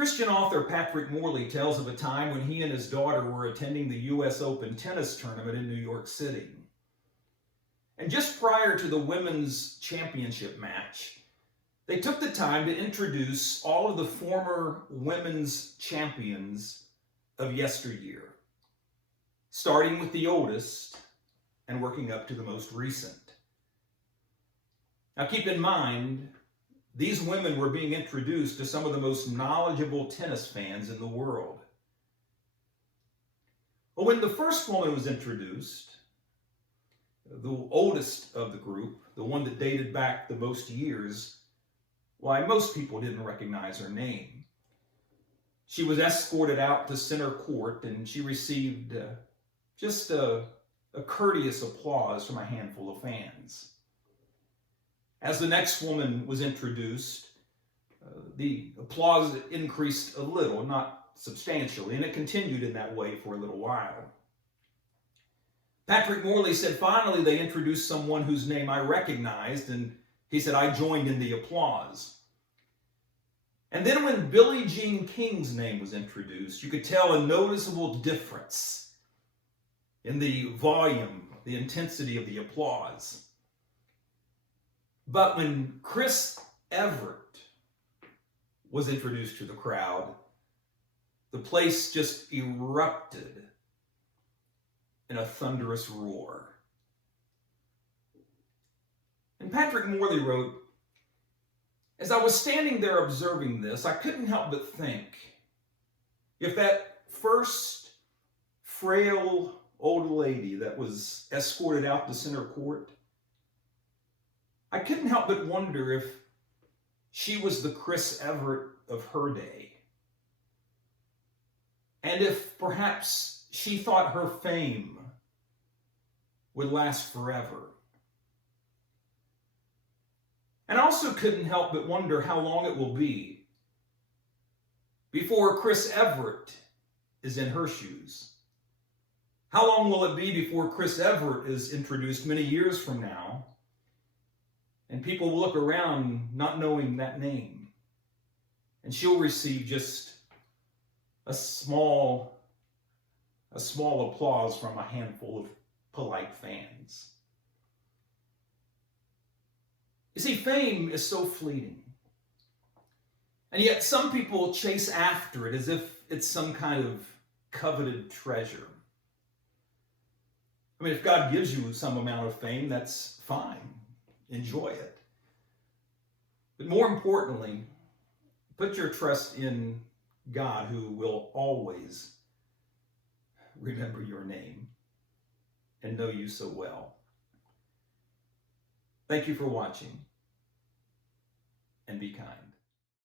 Christian author Patrick Morley tells of a time when he and his daughter were attending the U.S. Open tennis tournament in New York City. And just prior to the women's championship match, they took the time to introduce all of the former women's champions of yesteryear, starting with the oldest and working up to the most recent. Now keep in mind, these women were being introduced to some of the most knowledgeable tennis fans in the world. But when the first woman was introduced, the oldest of the group, the one that dated back the most years, why, most people didn't recognize her name. She was escorted out to center court and she received just a courteous applause from a handful of fans. As the next woman was introduced, the applause increased a little, not substantially, and it continued in that way for a little while. Patrick Morley said finally they introduced someone whose name I recognized, and he said I joined in the applause. And then when Billie Jean King's name was introduced, you could tell a noticeable difference in the volume, the intensity of the applause. But when Chris Evert was introduced to the crowd, the place just erupted in a thunderous roar. And Patrick Morley wrote, as I was standing there observing this, I couldn't help but think, if that first frail old lady that was escorted out to center court, I couldn't help but wonder if she was the Chris Evert of her day. And if perhaps she thought her fame would last forever. And I also couldn't help but wonder how long it will be before Chris Evert is in her shoes. How long will it be before Chris Evert is introduced many years from now, and people will look around not knowing that name, and she'll receive just a small applause from a handful of polite fans. You see, fame is so fleeting. And yet some people chase after it as if it's some kind of coveted treasure. I mean, if God gives you some amount of fame, that's fine. Enjoy it. But more importantly, put your trust in God, who will always remember your name and know you so well. Thank you for watching, and be kind.